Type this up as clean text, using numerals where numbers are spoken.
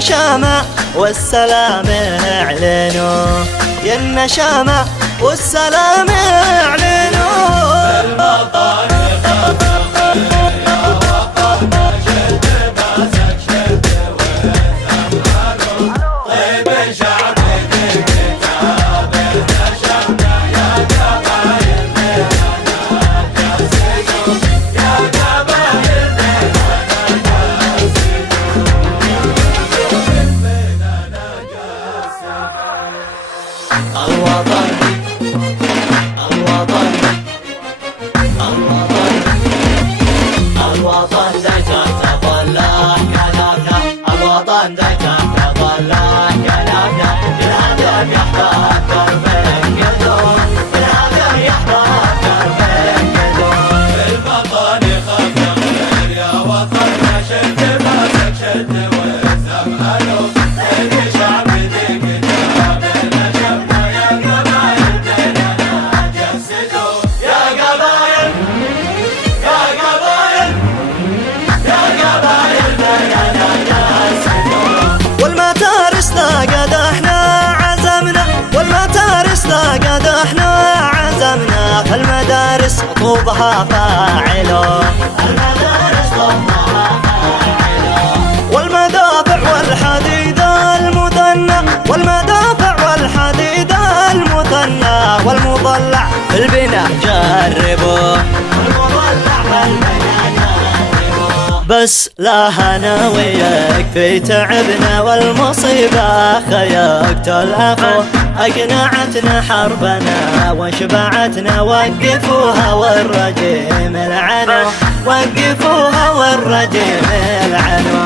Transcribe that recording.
النشامة والسلام اعلنوا، يا النشامة والسلام اعلنوا. الوطن خفق يا وطن شد باسك شد وثمنه، طيب شعبك كتاب نشمنا يا قبايل مننا جسدوا، يا قبايل مننا جسدوا، مننا جسدوا. الوطن الوطن الوطن ذكر تظله كلامنا، الوطن ذكر تظله كلامنا، الهدف يحفظ درب القدوم، الهدف يحفظ درب القدوم. الوطن خفق يا وطن شد باسك شد وثمنه، طيب شعبك كتاب نشمنا يا قبايل مننا جسدوا، يا قبايل يا قبايل يا قبايل مننا جسدوا. والمتارس لا قد احنا عزمنا، والمتارس لا قد احنا عزمنا، فالمدارس طوبها فاعلوا، المدارس طوبها فاعلوا، والمدافع والحديد المثنى، والمدافع والحديد المثنى، والمضلع في البناء جربوا، والمضلع بالبناء جربوا. بس لا هنا ويكفي تعبنا والمصيبة خيقت الأخو، أقنعتنا حربنا وشبعتنا، وقفوها والرجيم العنو، وقفوها والرجيم العنو.